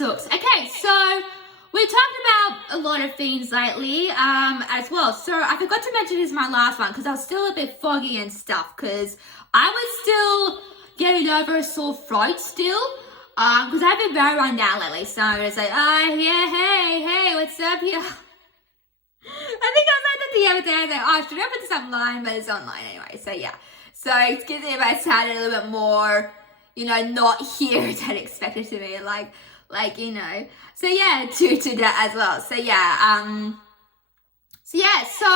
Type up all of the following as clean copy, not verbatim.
talks. Okay, so we've talked about a lot of things lately as well. So I forgot to mention this in my last one because I was still a bit foggy and stuff because I was still getting over a sore throat still because I've been very run down lately. So I'm just like, oh, yeah, hey, what's up here? I think I was like that the other day. I was like, oh, should I put this online? But it's online anyway. So yeah. So it gives me my sound a little bit more, not here than expected to be. Like, So yeah, to that as well. So yeah. So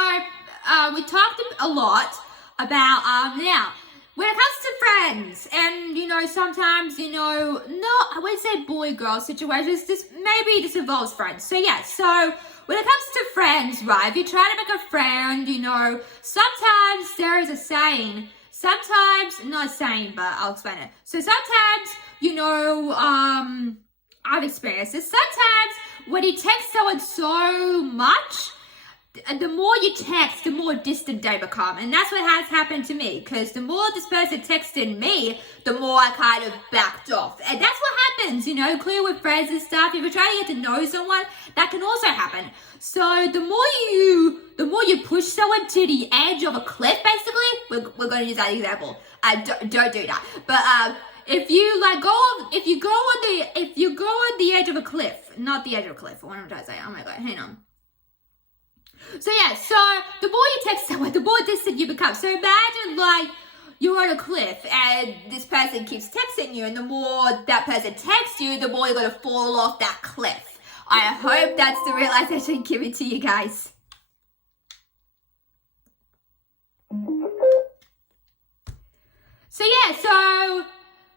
we talked a lot about now when it comes to friends and sometimes I wouldn't say boy girl situations. Maybe this involves friends. So yeah. So when it comes to friends, right? If you try to make a friend, sometimes there is a saying. Sometimes, not a saying, but I'll explain it. So sometimes, I've experienced this. Sometimes when you text someone so much, the more you text, the more distant they become. And that's what has happened to me. Because the more this person texted me, the more I kind of backed off. And that's what happens, clear with friends and stuff. If you're trying to get to know someone, that can also happen. So the more you push someone to the edge of a cliff, basically, we're going to use that example. Don't do that. But if you go on the edge of a cliff, not the edge of a cliff. What am I trying to say? Oh my god, hang on. So yeah, so the more you text someone, the more distant you become. So imagine you're on a cliff and this person keeps texting you, and the more that person texts you, the more you're going to fall off that cliff. I hope that's the realization given to you guys. So yeah, so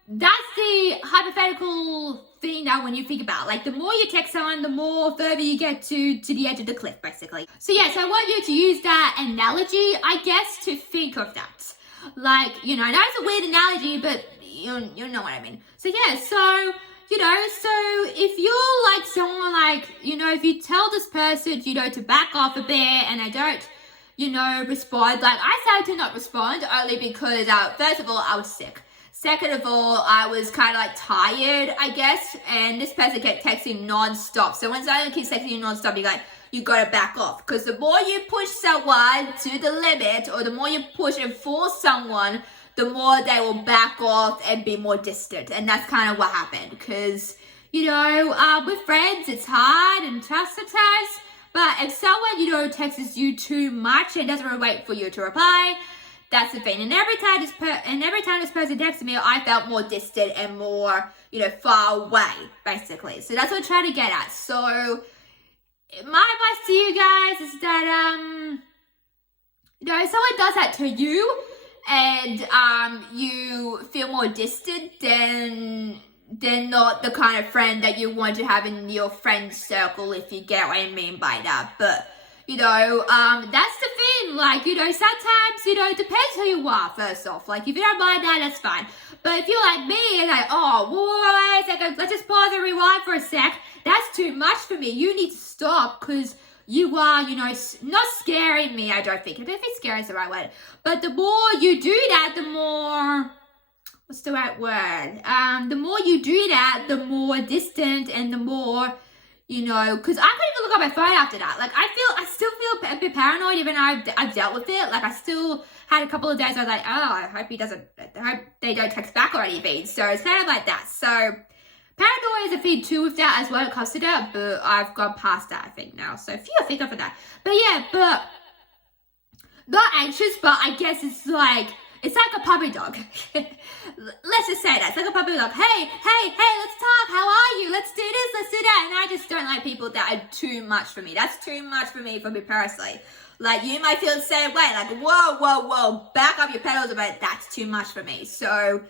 that's the hypothetical thing now when you think about it. The more you text someone, the more further you get to the edge of the cliff, basically. So yes, I want you to use that analogy, I guess, to think of that. I know it's a weird analogy, but you know what I mean. So yeah, so if you're like someone if you tell this person, to back off a bit and I don't, respond, I started to not respond only because, first of all, I was sick. Second of all, I was kind of tired, I guess, and this person kept texting non-stop. So when someone keeps texting you non-stop, you gotta back off. Because the more you push someone to the limit, or the more you push and force someone, the more they will back off and be more distant. And that's kind of what happened. Because, with friends, it's hard and tough sometimes. But if someone, texts you too much and doesn't wait for you to reply, that's the thing. And every time this person texted me, I felt more distant and more, far away, basically. So that's what I'm trying to get at. So my advice to you guys is that, if someone does that to you and you feel more distant, then they're not the kind of friend that you want to have in your friend circle, if you get what I mean by that. But that's the thing, sometimes, it depends who you are, first off. If you don't mind that, that's fine. But if you're like me, and wait a second, let's just pause and rewind for a sec, that's too much for me. You need to stop, because you are, not scaring me, I don't think scary is the right word. But the more you do that, the more, what's the right word? The more you do that, the more distant and the more, because I couldn't even look at my phone after that. I still feel a bit paranoid, even though I've dealt with it. I still had a couple of days where I was like, oh, I hope they don't text back or anything. So it's kind of like that. So paranoia is a thing too with that as well, it comes to that, but I've gone past that, I think, now. So think of that. But yeah, not anxious, but I guess it's like a puppy dog. Let's just say that. It's like a puppy dog. Hey, let's talk. How are you? Let's do this, let's do that. And I just don't like people that are too much for me. That's too much for me personally. You might feel the same way. Whoa. Back up your pedals a bit. That's too much for me. So,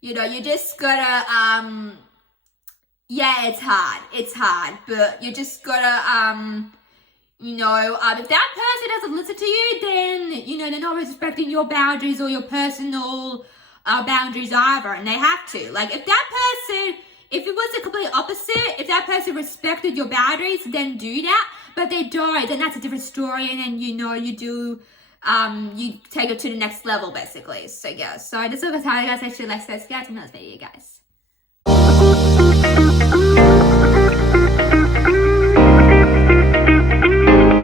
you just gotta, yeah, it's hard. But you just gotta, if that person doesn't listen to you, then, they're not respecting your boundaries or your personal boundaries either, and they have to. If it was the complete opposite, if that person respected your boundaries, then do that, but they don't, then that's a different story, and then, you take it to the next level, basically. So, yeah, so this is how I guys actually let's get to know this video, guys.